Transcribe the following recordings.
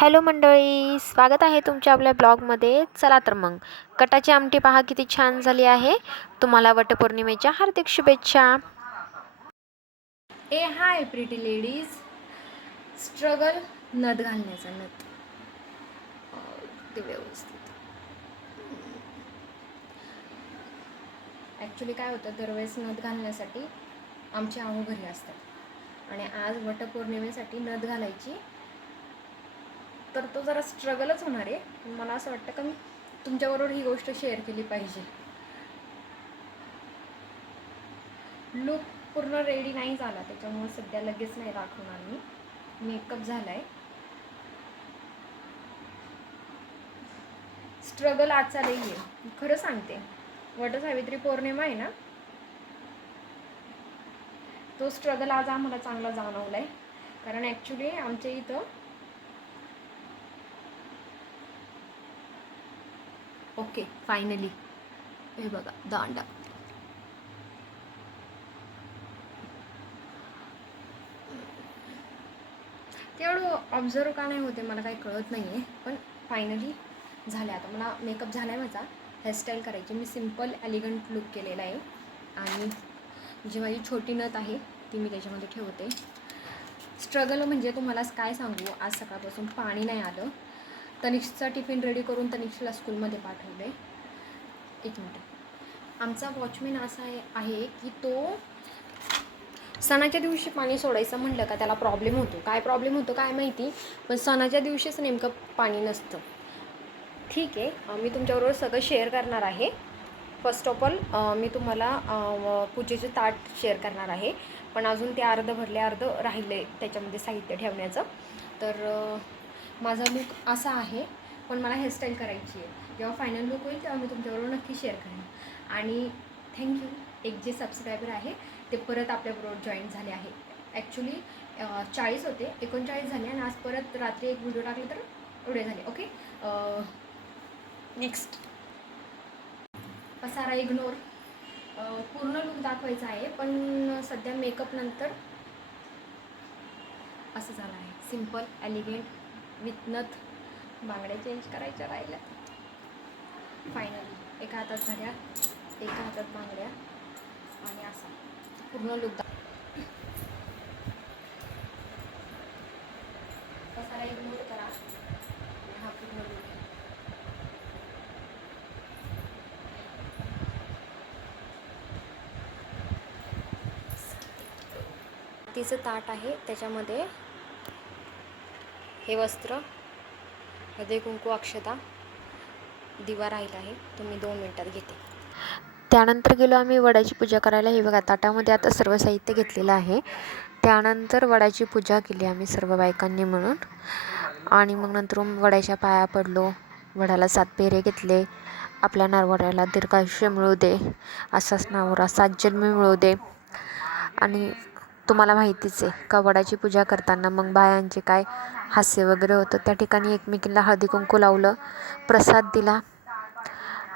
Hello मंडळी, स्वागत आहे तुमच्या आपल्या ब्लॉगमध्ये. चला तर मग कटाची आमटी पहा किती छान झाली आहे. तुम्हाला वटपौर्णिमेच्या हार्दिक शुभेच्छा. ए हाय प्रिटी लेडीज. स्ट्रगल नथ घालण्याचा नथ ते व्यवस्थित. ॲक्च्युली काय होतं, दरवेळेस नथ घालण्यासाठी आमची आहो घरी असतात आणि आज वटपौर्णिमेसाठी नथ घालायची, तर तो जरा स्ट्रगलच होणार आहे. मला असं वाटतं का मी तुमच्याबरोबर ही गोष्ट शेअर केली पाहिजे. लुक पूर्ण रेडी नाही झाला, त्याच्यामुळे सध्या लगेच नाही दाखवणार मी. मेकअप झाला आहे. स्ट्रगल आजचा नाही आहे, खरं सांगते. वटसावित्री पौर्णिमा आहे ना, तो स्ट्रगल आज आम्हाला चांगला जाणवला आहे. कारण ॲक्च्युली आमच्या इथं ओके फायनली हे बघा दांडा. तेवढं ऑब्झर्व का नाही होते मला काही कळत नाही आहे, पण फायनली झालं. आता मला मेकअप झाला आहे, माझा हेअरस्टाईल करायची. मी सिम्पल एलिगंट लुक केलेला आहे आणि जी माझी छोटी नथ आहे ती मी त्याच्यामध्ये ठेवते. स्ट्रगल म्हणजे तुम्हाला काय सांगू, आज सकाळपासून पाणी नाही आलं. तनिषचा टिफिन रेडी करून तनिषला स्कूलमध्ये पाठवले. एक मिनिट. आमचा वॉचमॅन असा आहे की तो सणाच्या दिवशी पाणी सोडायचं म्हटलं का त्याला प्रॉब्लेम होतो. काय प्रॉब्लेम होतो काय माहिती, पण सणाच्या दिवशीच नेमकं पाणी नसतं. ठीक आहे, मी तुमच्याबरोबर सगळं शेअर करणार आहे. फर्स्ट ऑफ ऑल मी तुम्हाला पूजेचे ताट शेअर करणार आहे, पण अजून ते अर्ध भरले अर्ध राहिले त्याच्यामध्ये साहित्य ठेवण्याचं. तर माझा लुक असा आहे, पण मला हेअरस्टाईल करायची आहे. जेव्हा फायनल लुक होईल तेव्हा मी तुमच्याबरोबर नक्की शेअर करेन. आणि थँक्यू, एक जे सबस्क्रायबर आहे ते परत आपल्याबरोबर जॉईन झाले आहे. ॲक्च्युली 40 होते, 39 झाले आणि आज परत रात्री एक व्हिडिओ टाकले तर एवढे झाले. ओके, नेक्स्ट पसारा इग्नोर. पूर्ण लुक दाखवायचा आहे, पण सध्या मेकअप नंतर असं झालं आहे. सिम्पल एलिगेंट विथ नथ. बांगड्या चेंज करायच्या राहिल्या. फायनली एका हातात घड्याळ, एका हातात बांगड्या आणि असा पूर्ण लुक पसारा इग्नोर करा. हा पूर्ण लुक. तिचं ताट आहे, त्याच्यामध्ये हे वस्त्र, हळदी कुंकू, अक्षता, दिवा राहिला आहे. तुम्ही 2 मिनिटात घेते. त्यानंतर गेलो आम्ही वडाची पूजा करायला. हे बघा ताटामध्ये आता सर्व साहित्य घेतलेलं आहे. त्यानंतर वडाची पूजा केली आम्ही सर्व बायकांनी मिळून. आणि मग नंतर वडाच्या पाया पडलो. वडाला 7 पेरे घेतले. आपल्या नवऱ्याला दीर्घायुष्य मिळू दे, असाच नवरा 7 जन्मी मिळू दे. आणि तुम्हाला माहितीच आहे का वडाची पूजा करताना मग बायांचे काय हास्य वगैरे होतं. त्या ठिकाणी एकमेकींना हळदी कुंकू लावलं, प्रसाद दिला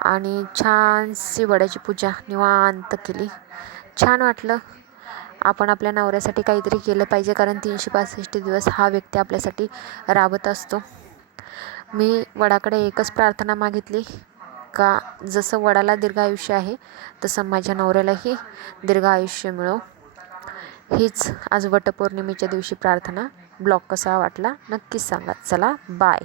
आणि छानशी वडाची पूजा निवांत केली. छान वाटलं. आपण आपल्या नवऱ्यासाठी काहीतरी केलं पाहिजे, कारण 365 दिवस हा व्यक्ती आपल्यासाठी राबत असतो. मी वडाकडे एकच प्रार्थना मागितली का जसं वडाला दीर्घ आयुष्य आहे तसं माझ्या नवऱ्यालाही दीर्घ आयुष्य मिळो. हीच आज वटपौर्णिमेच्या दिवशी प्रार्थना. ब्लॉग कसा वाटला नक्कीच सांगा. चला बाय.